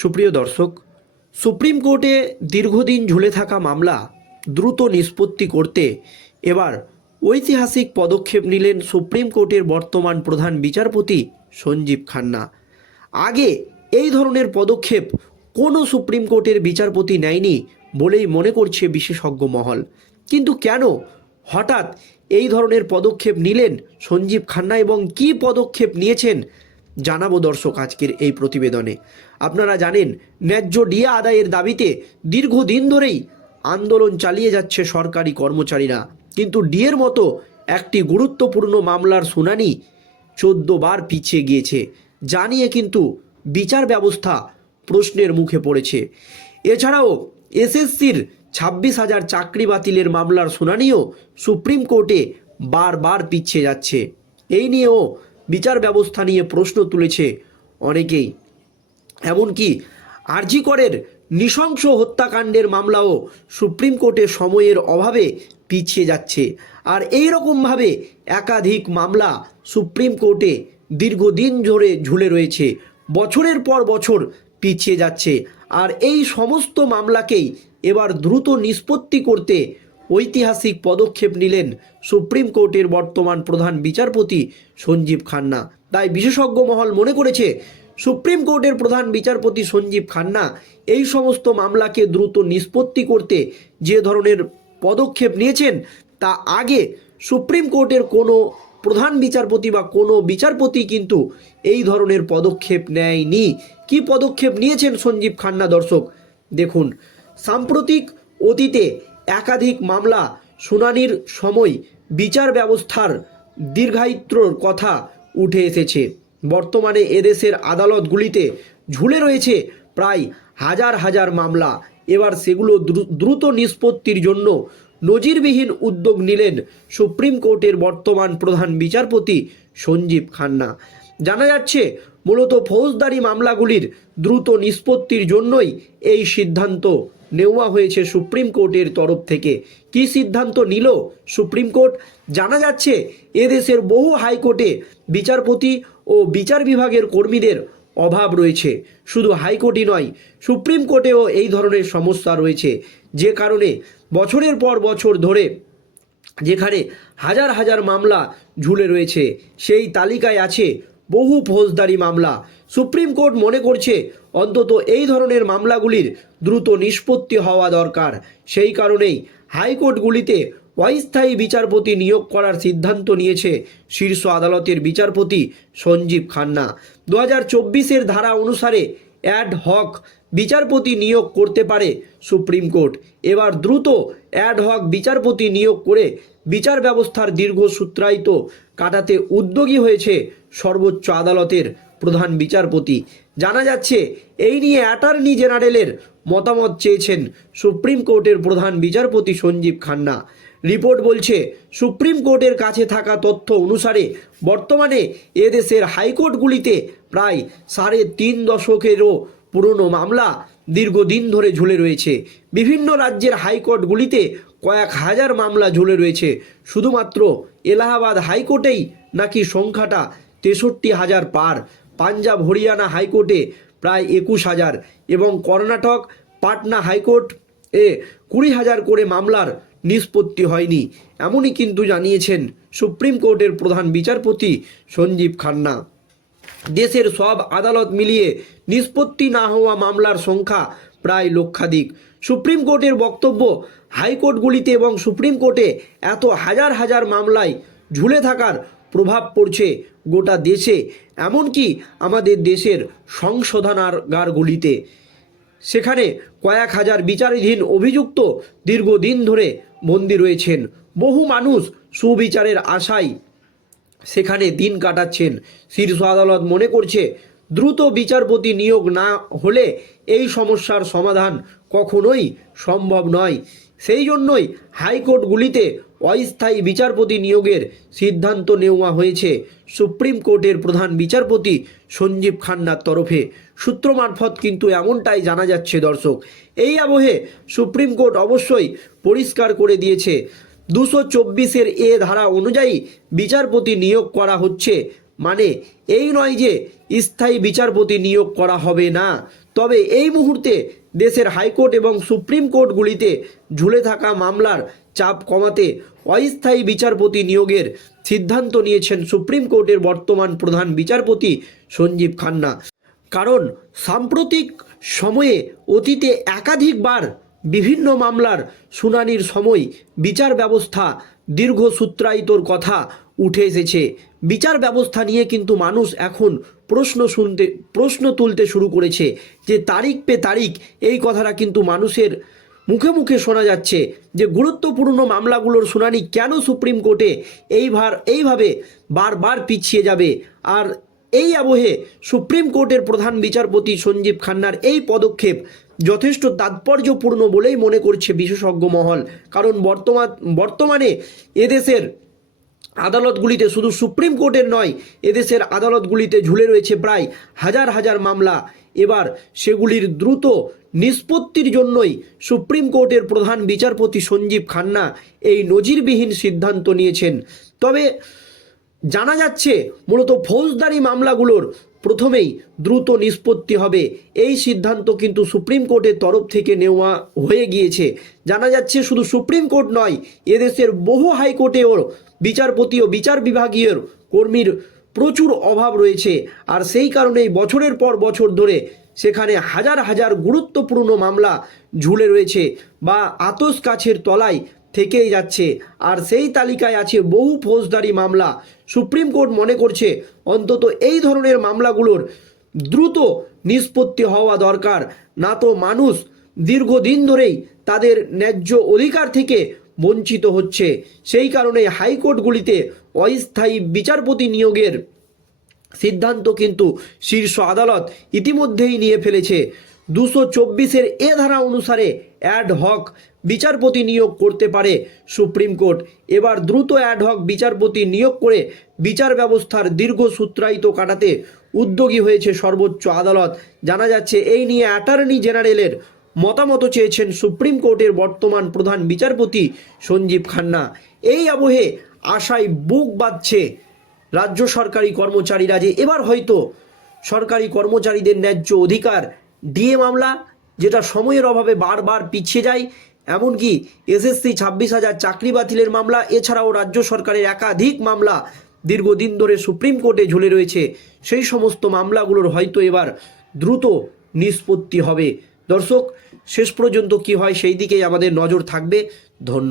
সুপ্রিয় দর্শক, সুপ্রিম কোর্টে দীর্ঘদিন ঝুলে থাকা মামলা দ্রুত নিষ্পত্তি করতে এবার ঐতিহাসিক পদক্ষেপ নিলেন সুপ্রিম কোর্টের বর্তমান প্রধান বিচারপতি সঞ্জীব খান্না। আগে এই ধরনের পদক্ষেপ কোনো সুপ্রিম কোর্টের বিচারপতি নেয়নি বলেই মনে করছে বিশেষজ্ঞ মহল। কিন্তু কেন হঠাৎ এই ধরনের পদক্ষেপ নিলেন সঞ্জীব খান্না এবং কী পদক্ষেপ নিয়েছেন জানাব দর্শক আজকের এই প্রতিবেদনে। আপনারা জানেন, ন্যায্য ডিয়া আদায়ের দাবিতে দীর্ঘদিন ধরেই আন্দোলন চালিয়ে যাচ্ছে সরকারি কর্মচারীরা। কিন্তু ডিএর মতো একটি গুরুত্বপূর্ণ মামলার শুনানি চোদ্দ বার পিছিয়ে গিয়েছে, যা নিয়ে কিন্তু বিচার ব্যবস্থা প্রশ্নের মুখে পড়েছে। এছাড়াও এসএসসির ছাব্বিশ হাজার চাকরি বাতিলের মামলার শুনানিও সুপ্রিম কোর্টে বারবার পিছিয়ে যাচ্ছে। এই নিয়েও বিচার ব্যবস্থা নিয়ে প্রশ্ন তুলেছে অনেকেই। এমনকি আরজি করের নৃশংস হত্যাকাণ্ডের মামলাও সুপ্রিম কোর্টে সময়ের অভাবে পিছিয়ে যাচ্ছে। আর এই রকমভাবে একাধিক মামলা সুপ্রিম কোর্টে দীর্ঘদিন ধরে ঝুলে রয়েছে। বছরের পর বছর পিছিয়ে যাচ্ছে। আর এই সমস্ত মামলাকেই এবার দ্রুত নিষ্পত্তি করতে ঐতিহাসিক পদক্ষেপ নিলেন সুপ্রিম কোর্টের বর্তমান প্রধান বিচারপতি সঞ্জীব খান্না। তাই বিশেষজ্ঞ মহল মনে করেছে, সুপ্রিম কোর্টের প্রধান বিচারপতি সঞ্জীব খান্না এই সমস্ত মামলাকে দ্রুত নিষ্পত্তি করতে যে ধরনের পদক্ষেপ নিয়েছেন, তা আগে সুপ্রিম কোর্টের কোনো প্রধান বিচারপতি বা কোনো বিচারপতি কিন্তু এই ধরনের পদক্ষেপ নেয়নি। কি পদক্ষেপ নিয়েছেন সঞ্জীব খান্না দর্শক, দেখুন। সাম্প্রতিক অতীতে একাধিক মামলা, শুনানির সময় বিচার ব্যবস্থার দীর্ঘায়িত্রর কথা উঠে এসেছে। বর্তমানে এদেশের আদালতগুলিতে ঝুলে রয়েছে প্রায় হাজার হাজার মামলা। এবার সেগুলো দ্রুত নিষ্পত্তির জন্য নজিরবিহীন উদ্যোগ নিলেন সুপ্রিম কোর্টের বর্তমান প্রধান বিচারপতি সঞ্জীব খান্না। জানা যাচ্ছে, মূলত ফৌজদারি মামলাগুলির দ্রুত নিষ্পত্তির জন্যই এই সিদ্ধান্ত নেওয়া হয়েছে সুপ্রিম কোর্টের তরফ থেকে। কী সিদ্ধান্ত নিল সুপ্রিম কোর্ট? জানা যাচ্ছে, এদেশের বহু হাইকোর্টে বিচারপতি ও বিচার বিভাগের কর্মীদের অভাব রয়েছে। শুধু হাইকোর্টই নয়, সুপ্রিম কোর্টেও এই ধরনের সমস্যা রয়েছে। যে কারণে বছরের পর বছর ধরে যেখানে হাজার হাজার মামলা ঝুলে রয়েছে, সেই তালিকায় আছে বহু ফৌজদারি মামলা। সুপ্রিম কোর্ট মনে করছে অন্তত এই ধরনের মামলাগুলির দ্রুত নিষ্পত্তি হওয়া দরকার। সেই কারণেই হাইকোর্টগুলিতে অস্থায়ী বিচারপতি নিয়োগ করার সিদ্ধান্ত নিয়েছে শীর্ষ আদালতের বিচারপতি সঞ্জীব খান্না। দু হাজার চব্বিশের ধারা অনুসারে অ্যাড হক বিচারপতি নিয়োগ করতে পারে সুপ্রিম কোর্ট। এবার দ্রুত অ্যাড হক বিচারপতি নিয়োগ করে বিচার ব্যবস্থার দীর্ঘ সূত্রায়িত কাটাতে উদ্যোগী হয়েছে সর্বোচ্চ আদালতের প্রধান বিচারপতি। জানা যাচ্ছে, এই নিয়ে অ্যাটর্নি জেনারেলের মতামত চেয়েছেন সুপ্রিম কোর্টের প্রধান বিচারপতি সঞ্জীব খান্না। রিপোর্ট বলছে, সুপ্রিম কোর্টের কাছে থাকা তথ্য অনুসারে বর্তমানে এদেশের হাইকোর্টগুলিতে প্রায় সাড়ে তিন দশকেরও পুরনো মামলা দীর্ঘদিন ধরে ঝুলে রয়েছে। বিভিন্ন রাজ্যের হাইকোর্টগুলিতে কয়েক হাজার মামলা ঝুলে রয়েছে। শুধুমাত্র এলাহাবাদ হাইকোর্টেই নাকি সংখ্যাটা তেষট্টি হাজার পার। পাঞ্জাব, হরিয়ানা হাইকোর্টে প্রায় একুশ হাজার এবং কর্ণাটক, পাটনা হাইকোর্ট এ কুড়ি হাজার করে মামলার নিষ্পত্তি হয়নি। এমনই কিন্তু জানিয়েছেন সুপ্রিম কোর্টের প্রধান বিচারপতি সঞ্জীব খান্না। দেশের সব আদালত মিলিয়ে নিষ্পত্তি না হওয়া মামলার সংখ্যা প্রায় লক্ষাধিক। সুপ্রিম কোর্টের বক্তব্য, হাইকোর্টগুলিতে এবং সুপ্রিম কোর্টে এত হাজার হাজার মামলায় ঝুলে থাকার প্রভাব পড়ছে গোটা দেশে, এমনকি আমাদের দেশের সংশোধনাগারগুলিতে। সেখানে কয়েক হাজার বিচারাধীন অভিযুক্ত দীর্ঘদিন ধরে বন্দী রয়েছেন। বহু মানুষ সুবিচারের আশায় সেখানে দিন কাটাচ্ছেন। শীর্ষ আদালত মনে করছে, দ্রুত বিচারপতি নিয়োগ না হলে এই সমস্যার সমাধান কখনোই সম্ভব নয়। সেই জন্যই হাইকোর্টগুলিতে অস্থায়ী বিচারপতি নিয়োগের সিদ্ধান্ত নেওয়া হয়েছে। সুপ্রিম কোর্টের প্রধান বিচারপতি সঞ্জীব খান্নার তরফে। সূত্র মারফত কিন্তু এমনটাই জানা যাচ্ছে দর্শক। এই আবহে সুপ্রিম কোর্ট অবশ্যই পরিষ্কার করে দিয়েছে। দুশো চব্বিশের এ ধারা অনুযায়ী বিচারপতি নিয়োগ করা হচ্ছে। মানে এই নয় যে স্থায়ী বিচারপতি নিয়োগ করা হবে না। তবে এই মুহূর্তে দেশের হাইকোর্ট এবং সুপ্রিম কোর্টগুলিতে ঝুলে থাকা মামলার চাপ কমাতে অস্থায়ী বিচারপতি নিয়োগের সিদ্ধান্ত নিয়েছেন সুপ্রিম কোর্টের বর্তমান প্রধান বিচারপতি সঞ্জীব খান্না। কারণ সাম্প্রতিক সময়ে অতীতে একাধিকবার বিভিন্ন মামলার শুনানির সময় বিচার ব্যবস্থা দীর্ঘ সূত্রায়িতর কথা উঠে এসেছে। বিচার ব্যবস্থা নিয়ে কিন্তু মানুষ এখন প্রশ্ন শুনতে, প্রশ্ন তুলতে শুরু করেছে যে তারিখ পে তারিখ এই কথাটা কিন্তু মানুষের মুখে মুখে শোনা যাচ্ছে যে গুরুত্বপূর্ণ মামলাগুলোর শুনানি কেন সুপ্রিম কোর্টে এইবার এইভাবে বারবার পিছিয়ে যাবে। আর এই আবহে সুপ্রিম কোর্টের প্রধান বিচারপতি সঞ্জীব খান্নার এই পদক্ষেপ যথেষ্ট তাৎপর্যপূর্ণ বলেই মনে করছে বিশেষজ্ঞ মহল। কারণ বর্তমান, বর্তমানে এদেশের আদালতগুলিতে শুধু সুপ্রিম কোর্টের নয়, এদেশের আদালতগুলিতে ঝুলে রয়েছে প্রায় হাজার হাজার মামলা। এবার সেগুলির দ্রুত নিষ্পত্তির জন্যই সুপ্রিম কোর্টের প্রধান বিচারপতি সঞ্জীব খান্না এই নজিরবিহীন সিদ্ধান্ত নিয়েছেন। তবে জানা যাচ্ছে, মূলত ফৌজদারি মামলাগুলোর প্রথমেই দ্রুত নিষ্পত্তি হবে। এই সিদ্ধান্ত কিন্তু সুপ্রিম কোর্টের তরফ থেকে নেওয়া হয়ে গিয়েছে। জানা যাচ্ছে শুধু সুপ্রিম কোর্ট নয়, এদেশের বহু হাইকোর্টেও বিচারপতি ও বিচার বিভাগীয় কর্মীর প্রচুর অভাব রয়েছে। আর সেই কারণেই বছরের পর বছর ধরে সেখানে হাজার হাজার গুরুত্বপূর্ণ মামলা ঝুলে রয়েছে বা আতস কাছের তলায় থেকেই যাচ্ছে। আর সেই তালিকায় আছে বহু ফৌজদারি মামলা। সুপ্রিম কোর্ট মনে করছে অন্তত এই ধরনের মামলাগুলোর দ্রুত নিষ্পত্তি হওয়া দরকার। না তো মানুষ দীর্ঘদিন ধরেই তাদের ন্যায্য অধিকার থেকে বঞ্চিত হচ্ছে। সেই কারণে হাইকোর্টগুলিতে অস্থায়ী বিচারপতি নিয়োগের সিদ্ধান্ত কিন্তু শীর্ষ আদালত ইতিমধ্যেই নিয়ে ফেলেছে। দুশো চব্বিশের এ ধারা অনুসারে অ্যাড হক বিচারপতি নিয়োগ করতে পারে সুপ্রিম কোর্ট। এবার দ্রুত অ্যাড হক বিচারপতি নিয়োগ করে বিচার ব্যবস্থার দীর্ঘ সূত্রায়িত কাটাতে উদ্যোগী হয়েছে সর্বোচ্চ আদালত। জানা যাচ্ছে, এই নিয়ে অ্যাটর্নি জেনারেলের মতামত চেয়েছেন সুপ্রিম কোর্টের বর্তমান প্রধান বিচারপতি সঞ্জীব খান্না। এই আবহে আশায় বুক বাঁধছে রাজ্য সরকারি কর্মচারীরা যে এবার হয়তো সরকারি কর্মচারীদের ন্যায্য অধিকার। ডিএ মামলা, যেটা সময়ের অভাবে বারবার পিছিয়ে যায় এমনকি এসএসসি ছাব্বিশ হাজার চাকরি বাতিলের মামলা, এছাড়াও রাজ্য সরকারের একাধিক মামলা দীর্ঘদিন ধরে সুপ্রিম কোর্টে ঝুলে রয়েছে। সেই সমস্ত মামলাগুলোর হয়তো এবার দ্রুত নিষ্পত্তি হবে। দর্শক, শেষ পর্যন্ত কি হয় সেই দিকেই আমাদের নজর থাকবে। ধন্যবাদ।